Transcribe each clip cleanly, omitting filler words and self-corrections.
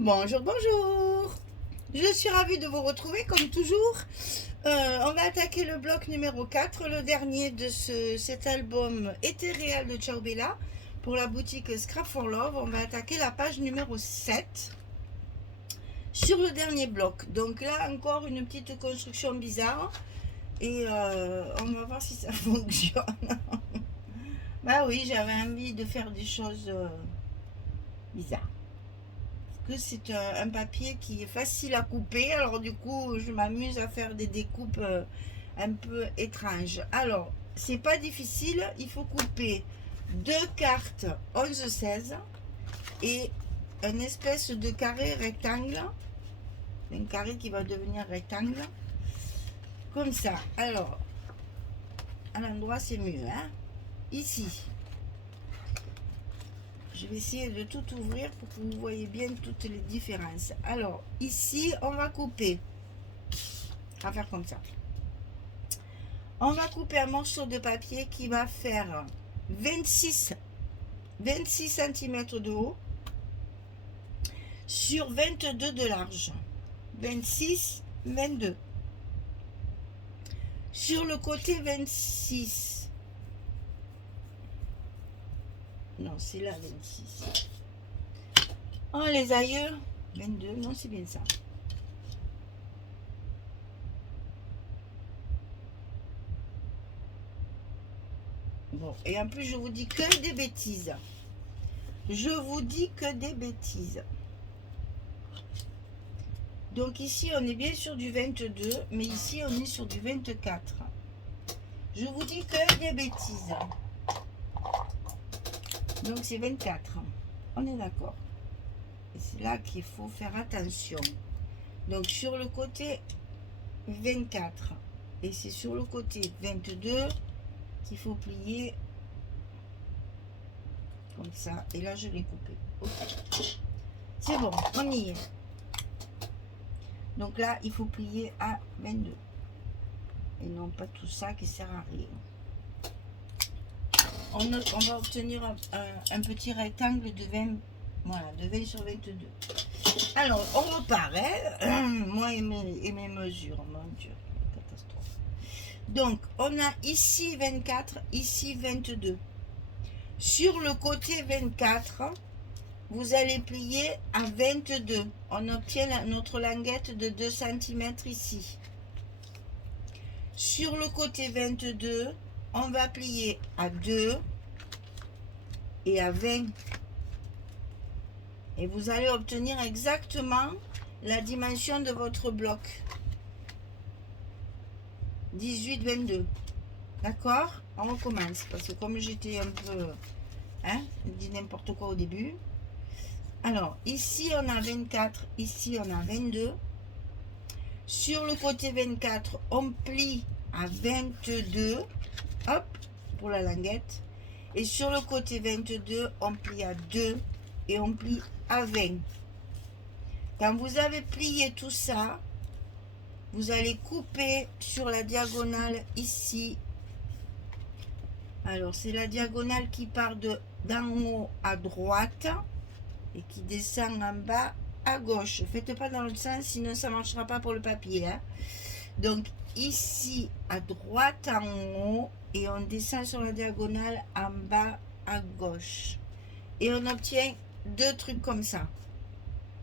Bonjour, bonjour. Je suis ravie de vous retrouver comme toujours. On va attaquer le bloc numéro 4, le dernier de cet album Ethereal de Ciao Bella pour la boutique Scrap for Love. On va attaquer la page numéro 7 sur le dernier bloc. Donc là encore une petite construction bizarre et on va voir si ça fonctionne. Bah oui, j'avais envie de faire des choses bizarres. C'est un papier qui est facile à couper, alors du coup je m'amuse à faire des découpes un peu étranges. Alors c'est pas difficile, il faut couper deux cartes 11-16 et une espèce de carré rectangle, un carré qui va devenir rectangle comme ça. Alors à l'endroit c'est mieux, hein. Ici je vais essayer de tout ouvrir pour que vous voyez bien toutes les différences. Alors, ici, on va couper. On va faire comme ça. On va couper un morceau de papier qui va faire 26 cm de haut sur 22 de large. 26, 22. Sur le côté 26. Non, c'est là 26. Oh, les aïeux. 22, non, c'est bien ça. Bon, et en plus, je vous dis que des bêtises. Je vous dis que des bêtises. Donc ici, on est bien sur du 22, mais ici, on est sur du 24. Je vous dis que des bêtises. Donc c'est 24. On est d'accord. Et c'est là qu'il faut faire attention. Donc sur le côté 24, et c'est sur le côté 22 qu'il faut plier comme ça. Et là, je l'ai coupé. Okay. C'est bon, on y est. Donc là, il faut plier à 22. Et non pas tout ça qui sert à rien. On va obtenir un petit rectangle de 20, voilà, de 20 sur 22. Alors, on repart, hein. Moi et mes mesures, mon Dieu, catastrophe. Donc, on a ici 24, ici 22. Sur le côté 24, vous allez plier à 22. On obtient notre languette de 2 cm ici. Sur le côté 22, on va plier à 2 et à 20. Et vous allez obtenir exactement la dimension de votre bloc. 18, 22. D'accord? On recommence. Parce que comme j'étais un peu... Hein, dit n'importe quoi au début. Alors, ici on a 24, ici on a 22. Sur le côté 24, on plie à 22. Hop, pour la languette. Et sur le côté 22, on plie à 2 et on plie à 20. Quand vous avez plié tout ça, vous allez couper sur la diagonale ici. Alors, c'est la diagonale qui part d'en haut à droite et qui descend en bas à gauche. Faites pas dans l'autre sens, sinon ça ne marchera pas pour le papier, hein. Donc, ici à droite en haut et on descend sur la diagonale en bas à gauche. Et on obtient deux trucs comme ça.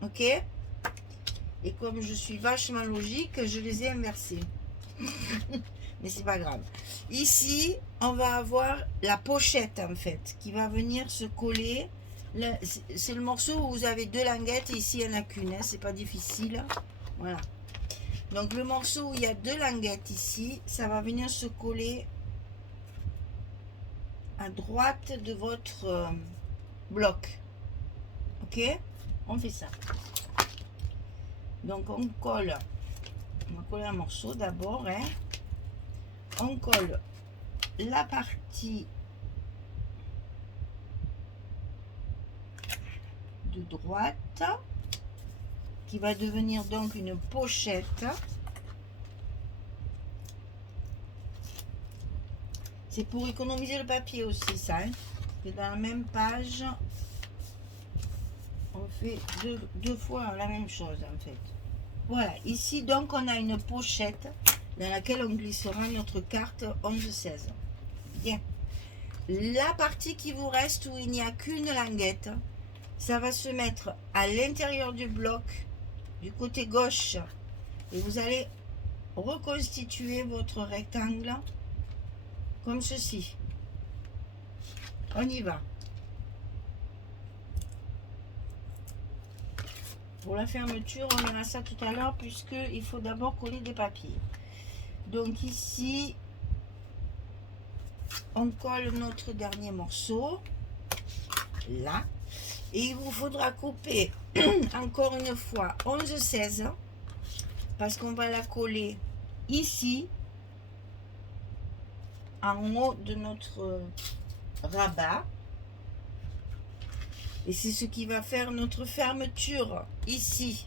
Ok? Et comme je suis vachement logique, je les ai inversés. Mais c'est pas grave. Ici, on va avoir la pochette en fait, qui va venir se coller. C'est le morceau où vous avez deux languettes et ici il n'y en a qu'une, hein, c'est pas difficile. Voilà. Donc le morceau où il y a deux languettes ici, ça va venir se coller à droite de votre bloc. Ok? On fait ça. Donc on colle. On va coller un morceau d'abord, hein. On colle la partie de droite qui va devenir donc une pochette. C'est pour économiser le papier aussi ça, hein. Et dans la même page On fait deux fois la même chose en fait. Voilà, ici donc on a une pochette dans laquelle on glissera notre carte 11-16. Bien. La partie qui vous reste où il n'y a qu'une languette, ça va se mettre à l'intérieur du bloc, du côté gauche, et vous allez reconstituer votre rectangle comme ceci. On y va. Pour la fermeture, on verra ça tout à l'heure puisqu'il faut d'abord coller des papiers. Donc ici, on colle notre dernier morceau, là. Et il vous faudra couper encore une fois 11-16 parce qu'on va la coller ici, en haut de notre rabat. Et c'est ce qui va faire notre fermeture ici.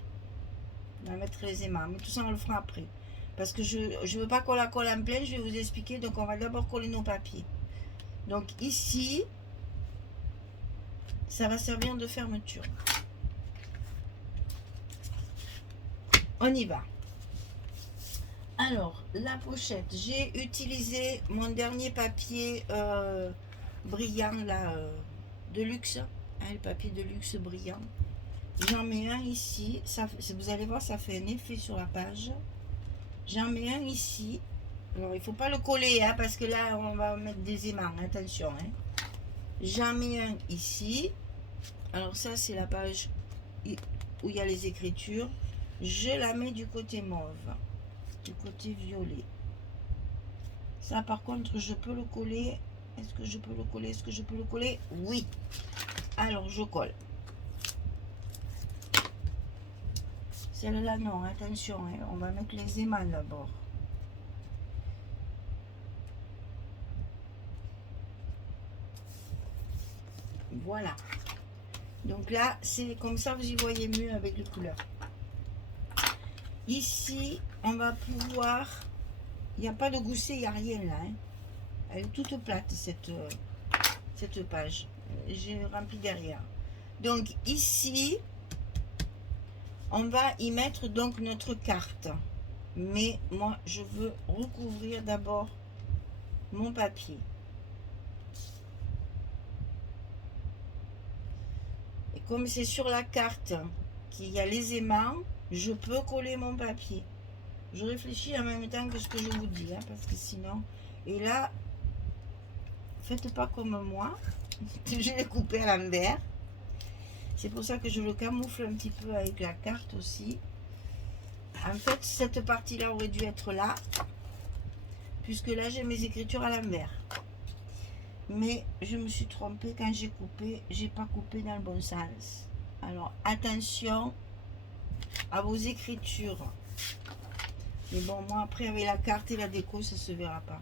On va mettre les aimants, mais tout ça on le fera après. Parce que je ne veux pas qu'on la colle en pleine, je vais vous expliquer. Donc on va d'abord coller nos papiers. Donc ici, ça va servir de fermeture. On y va. Alors, la pochette, j'ai utilisé mon dernier papier brillant là, de luxe. Hein, le papier de luxe brillant. J'en mets un ici. Ça, vous allez voir, ça fait un effet sur la page. J'en mets un ici. Alors, il ne faut pas le coller, hein, parce que là, on va mettre des aimants. Attention. Hein. J'en mets un ici. Alors, ça, c'est la page où il y a les écritures. Je la mets du côté mauve. Du côté violet. Ça, par contre, je peux le coller. Est-ce que je peux le coller? Est-ce que je peux le coller? Oui. Alors, je colle. Celle-là, non, attention, hein, on va mettre les aimants d'abord. Voilà. Donc là, c'est comme ça, vous y voyez mieux avec les couleurs. Ici, on va pouvoir... Il n'y a pas de gousset, il n'y a rien là. Hein. Elle est toute plate, cette page. J'ai rempli derrière. Donc ici... On va y mettre donc notre carte. Mais moi, je veux recouvrir d'abord mon papier. Et comme c'est sur la carte qu'il y a les aimants, je peux coller mon papier. Je réfléchis en même temps que ce que je vous dis, hein, parce que sinon... Et là, faites pas comme moi. Je l'ai coupé à l'envers. C'est pour ça que je le camoufle un petit peu avec la carte aussi. En fait, cette partie-là aurait dû être là. Puisque là, j'ai mes écritures à l'envers. Mais je me suis trompée quand j'ai coupé. J'ai pas coupé dans le bon sens. Alors, attention à vos écritures. Mais bon, moi, après, avec la carte et la déco, ça se verra pas.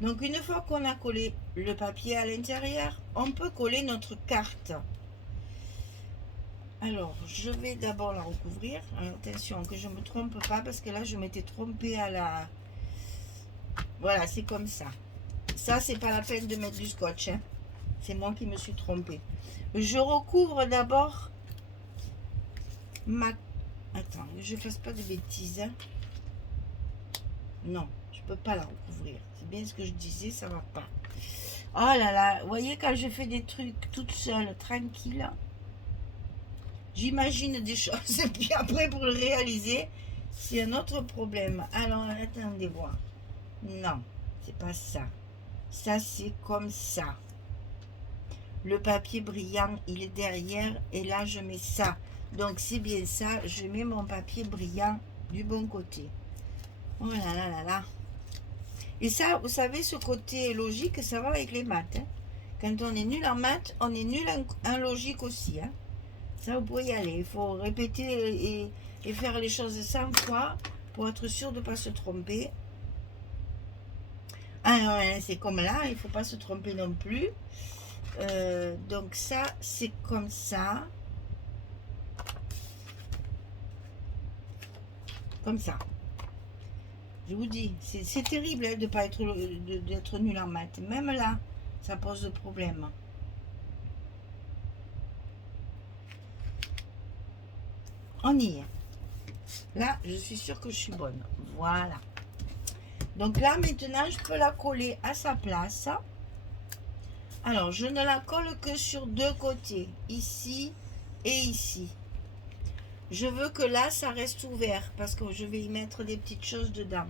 Donc, une fois qu'on a collé le papier à l'intérieur, on peut coller notre carte. Alors, je vais d'abord la recouvrir. Attention, que je ne me trompe pas, parce que là, je m'étais trompée à la... Voilà, c'est comme ça. Ça, c'est pas la peine de mettre du scotch. Hein. C'est moi qui me suis trompée. Je recouvre d'abord ma... Attends, je ne fasse pas de bêtises. Hein. Non, je ne peux pas la recouvrir. C'est bien ce que je disais, ça va pas. Oh là là, vous voyez, quand je fais des trucs toute seule, tranquille... J'imagine des choses et puis après pour le réaliser, c'est un autre problème. Alors attendez voir. Non, c'est pas ça. Ça c'est comme ça. Le papier brillant, il est derrière et là je mets ça. Donc c'est bien ça, je mets mon papier brillant du bon côté. Oh là là là là. Et ça, vous savez, ce côté logique, ça va avec les maths. Hein. Quand on est nul en maths, on est nul en logique aussi. Hein. Ça, vous pouvez y aller. Il faut répéter et faire les choses 100 fois pour être sûr de ne pas se tromper. Ah non, c'est comme là, il ne faut pas se tromper non plus. Donc ça, c'est comme ça. Comme ça. Je vous dis, c'est terrible hein, de pas être d'être nul en maths. Même là, ça pose de problème. On y est. Là, je suis sûre que je suis bonne. Voilà. Donc là, maintenant, je peux la coller à sa place. Alors, je ne la colle que sur deux côtés, ici et ici. Je veux que là, ça reste ouvert parce que je vais y mettre des petites choses dedans.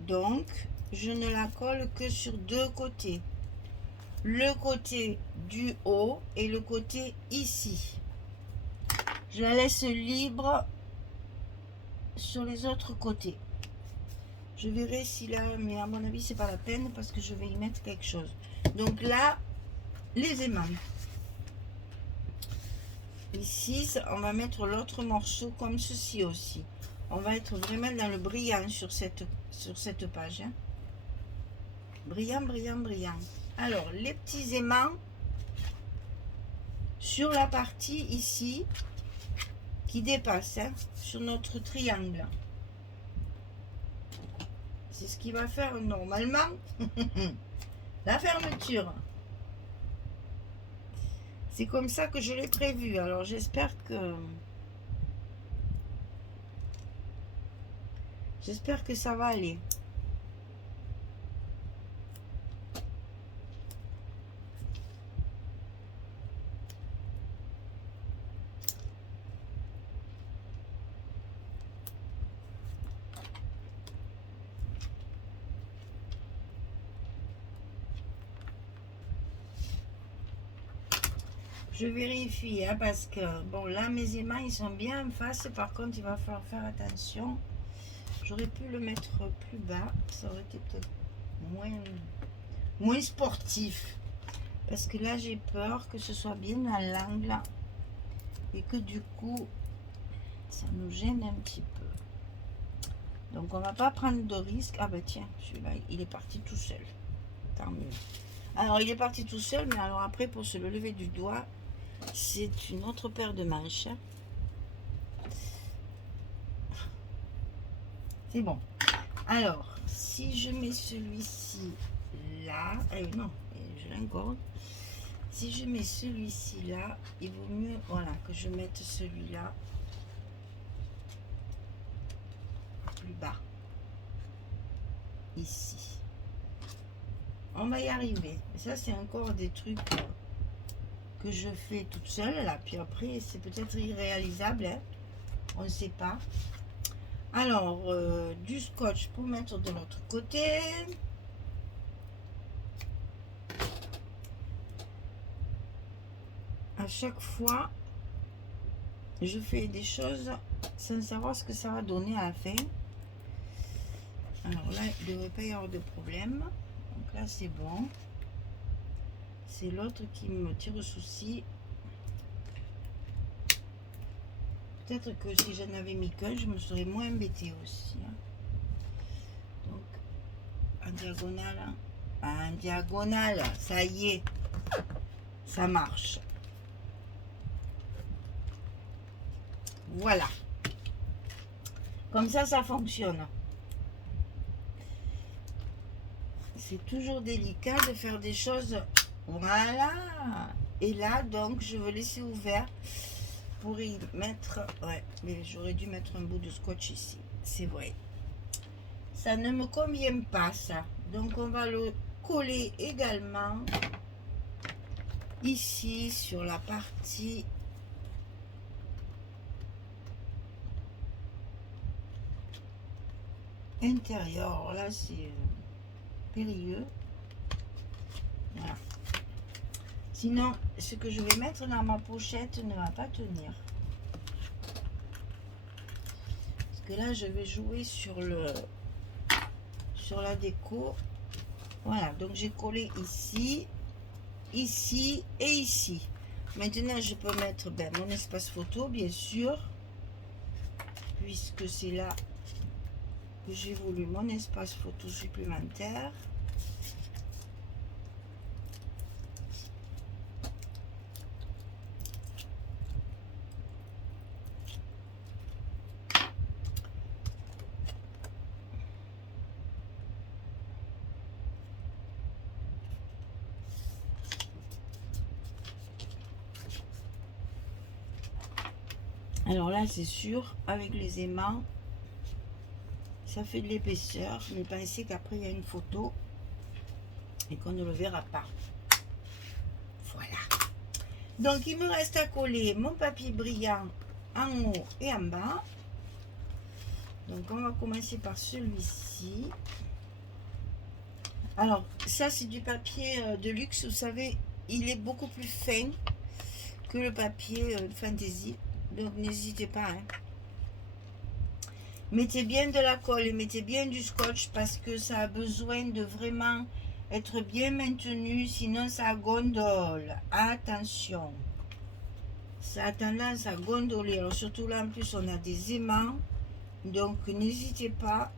Donc, je ne la colle que sur deux côtés. Le côté du haut et le côté ici. Je la laisse libre sur les autres côtés. Je verrai si là, mais à mon avis, c'est pas la peine parce que je vais y mettre quelque chose. Donc là, les aimants. Ici, on va mettre l'autre morceau comme ceci aussi. On va être vraiment dans le brillant sur cette page. Hein. Brillant, brillant, brillant. Alors, les petits aimants sur la partie ici qui dépasse hein, sur notre triangle. C'est ce qui va faire normalement la fermeture. C'est comme ça que je l'ai prévu. Alors j'espère que ça va aller. Je vérifie hein, parce que bon là mes aimants ils sont bien en face. Par contre il va falloir faire attention. J'aurais pu le mettre plus bas. Ça aurait été peut-être moins sportif. Parce que là j'ai peur que ce soit bien dans l'angle. Et que du coup ça nous gêne un petit peu. Donc on va pas prendre de risque. Ah bah tiens, celui-là il est parti tout seul. Tant mieux. Alors il est parti tout seul, mais alors après pour se le lever du doigt, c'est une autre paire de manches. C'est bon. Alors, si je mets celui-ci là, non, je l'engorde. Si je mets celui-ci là, il vaut mieux, voilà, que je mette celui-là plus bas. Ici. On va y arriver. Et ça, c'est encore des trucs que je fais toute seule là. Puis après, c'est peut-être irréalisable. Hein. On ne sait pas. Alors, du scotch pour mettre de l'autre côté. À chaque fois, je fais des choses sans savoir ce que ça va donner à la fin. Alors là, il ne devrait pas y avoir de problème. Donc là, c'est bon. C'est l'autre qui me tire au souci. Peut-être que si j'en avais mis qu'un, je me serais moins embêtée aussi. Hein. Donc, en diagonale. En diagonale, ça y est. Ça marche. Voilà. Comme ça fonctionne. C'est toujours délicat de faire des choses. Voilà. Et là, donc, je veux laisser ouvert pour y mettre... Ouais, mais j'aurais dû mettre un bout de scotch ici. C'est vrai. Ça ne me convient pas, ça. Donc, on va le coller également ici sur la partie... intérieure. Là, c'est périlleux. Voilà. Sinon, ce que je vais mettre dans ma pochette ne va pas tenir. Parce que là, je vais jouer sur la déco. Voilà, donc j'ai collé ici, ici et ici. Maintenant, je peux mettre mon espace photo, bien sûr. Puisque c'est là que j'ai voulu mon espace photo supplémentaire. Alors là, c'est sûr, avec les aimants, ça fait de l'épaisseur, mais pensez qu'après, il y a une photo et qu'on ne le verra pas. Voilà. Donc, il me reste à coller mon papier brillant en haut et en bas. Donc, on va commencer par celui-ci. Alors, ça, c'est du papier de luxe. Vous savez, il est beaucoup plus fin que le papier Fantasy. Donc, n'hésitez pas. Hein. Mettez bien de la colle et mettez bien du scotch parce que ça a besoin de vraiment être bien maintenu. Sinon, ça gondole. Attention. Ça a tendance à gondoler. Alors, surtout là, en plus, on a des aimants. Donc, n'hésitez pas.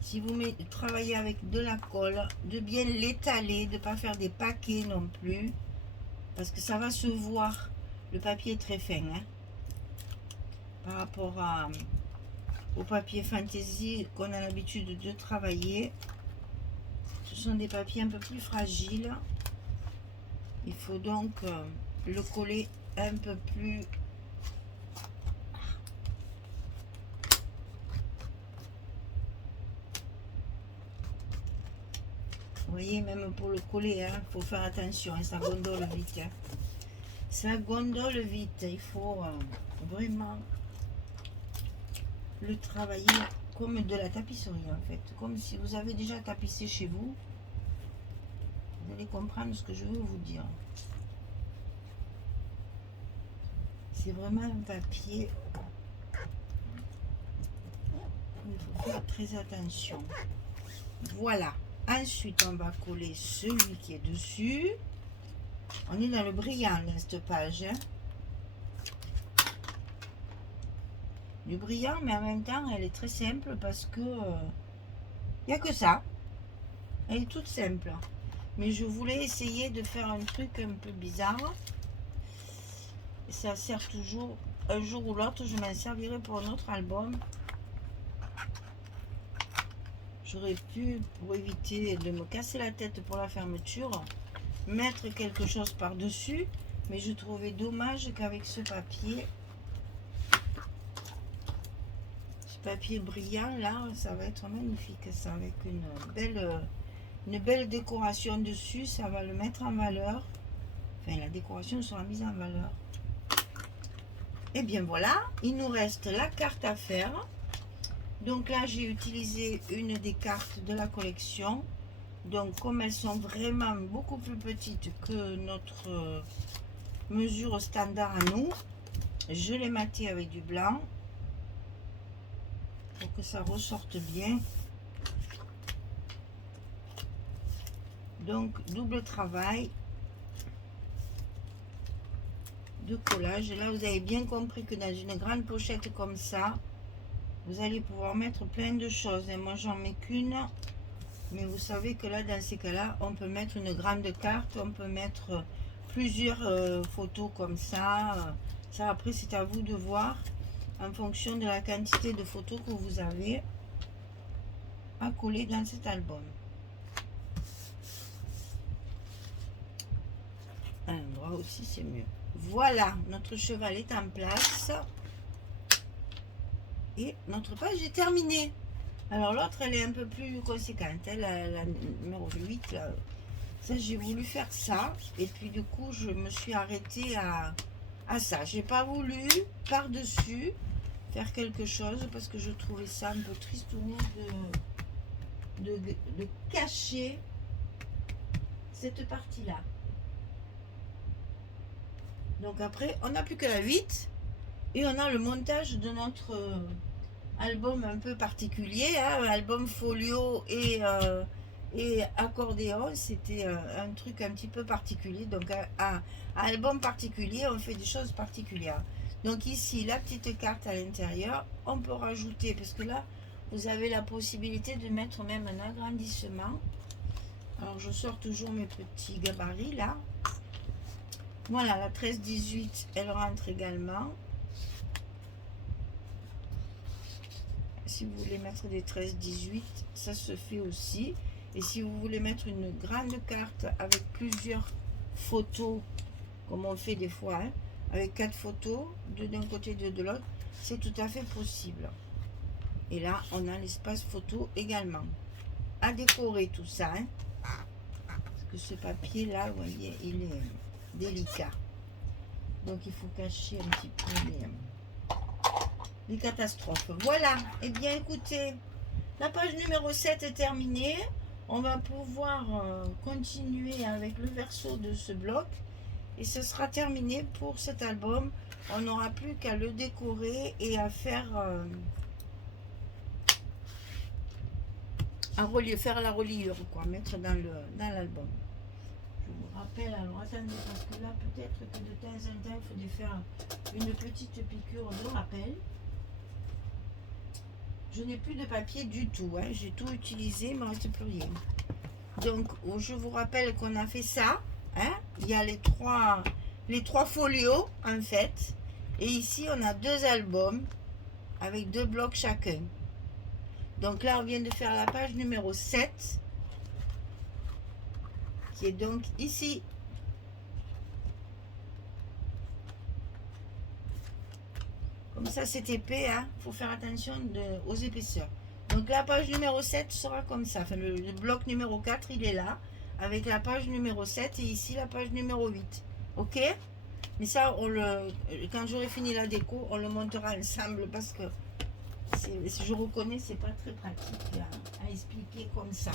Si vous travaillez avec de la colle, de bien l'étaler, de ne pas faire des paquets non plus, parce que ça va se voir. Le papier est très fin, hein, par rapport au papier Fantasy qu'on a l'habitude de travailler. Ce sont des papiers un peu plus fragiles. Il faut donc le coller un peu plus. Vous voyez, même pour le coller, il faut faire attention, hein, ça gondole vite. Hein. Ça gondole vite, il faut vraiment le travailler comme de la tapisserie en fait. Comme si vous avez déjà tapissé chez vous. Vous allez comprendre ce que je veux vous dire. C'est vraiment un papier. Il faut faire très attention. Voilà. Ensuite, on va coller celui qui est dessus. On est dans le brillant dans cette page. Hein. Du brillant, mais en même temps, elle est très simple parce que il n'y a que ça. Elle est toute simple. Mais je voulais essayer de faire un truc un peu bizarre. Et ça sert toujours, un jour ou l'autre, je m'en servirai pour un autre album. J'aurais pu, pour éviter de me casser la tête pour la fermeture, mettre quelque chose par-dessus. Mais je trouvais dommage qu'avec ce papier brillant, là, ça va être magnifique. Ça, avec une belle décoration dessus, ça va le mettre en valeur. Enfin, la décoration sera mise en valeur. Et bien voilà, il nous reste la carte à faire. Donc là, j'ai utilisé une des cartes de la collection. Donc, comme elles sont vraiment beaucoup plus petites que notre mesure standard à nous, je les matais avec du blanc pour que ça ressorte bien. Donc, double travail de collage. Et là, vous avez bien compris que dans une grande pochette comme ça, vous allez pouvoir mettre plein de choses. Et moi, j'en mets qu'une. Mais vous savez que là, dans ces cas-là, on peut mettre une grande carte. On peut mettre plusieurs photos comme ça. Ça, après, c'est à vous de voir en fonction de la quantité de photos que vous avez à coller dans cet album. À l'endroit aussi, c'est mieux. Voilà, notre cheval est en place. Et notre page est terminée. Alors l'autre, elle est un peu plus conséquente. Hein, la numéro 8, là. Ça, j'ai voulu faire ça. Et puis du coup, je me suis arrêtée à ça. J'ai pas voulu, par-dessus, faire quelque chose parce que je trouvais ça un peu tristounet de cacher cette partie-là. Donc après, on n'a plus que la 8 et on a le montage de notre album un peu particulier, hein, album folio et accordéon. C'était un truc un petit peu particulier. Donc à album particulier, on fait des choses particulières. Donc ici, la petite carte à l'intérieur, on peut rajouter, parce que là, vous avez la possibilité de mettre même un agrandissement. Alors je sors toujours mes petits gabarits là. Voilà, la 13-18, elle rentre également. Si vous voulez mettre des 13-18, ça se fait aussi. Et si vous voulez mettre une grande carte avec plusieurs photos, comme on fait des fois, hein, avec 4 photos, deux d'un côté, deux de l'autre. C'est tout à fait possible. Et là, on a l'espace photo également. À décorer tout ça. Hein, parce que ce papier-là, vous voyez, il est délicat. Donc, il faut cacher un petit peu les catastrophes. Voilà. Eh bien, écoutez, la page numéro 7 est terminée. On va pouvoir continuer avec le verso de ce bloc. Et ce sera terminé pour cet album. On n'aura plus qu'à le décorer et à faire... faire la reliure, quoi, mettre dans l'album. Je vous rappelle, alors attendez, parce que là, peut-être que de temps en temps, il faudrait faire une petite piqûre de rappel. Je n'ai plus de papier du tout, hein. J'ai tout utilisé, il ne me reste plus rien. Donc, je vous rappelle qu'on a fait ça, hein. Il y a les trois folios, en fait. Et ici, on a 2 albums avec 2 blocs chacun. Donc là, on vient de faire la page numéro 7, qui est donc ici. Comme ça, c'est épais, hein. Il faut faire attention aux épaisseurs. Donc la page numéro 7 sera comme ça. Enfin, le bloc numéro 4, il est là, avec la page numéro 7 et ici la page numéro 8. Ok? Mais ça, quand j'aurai fini la déco, on le montera ensemble parce que je reconnais, c'est pas très pratique à expliquer comme ça.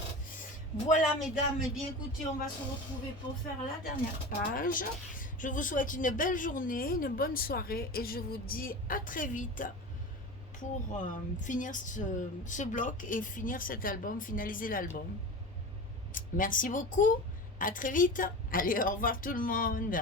Voilà, mesdames, eh bien écoutez, on va se retrouver pour faire la dernière page. Je vous souhaite une belle journée, une bonne soirée et je vous dis à très vite pour finir ce bloc et finir cet album, finaliser l'album. Merci beaucoup, à très vite. Allez, au revoir tout le monde.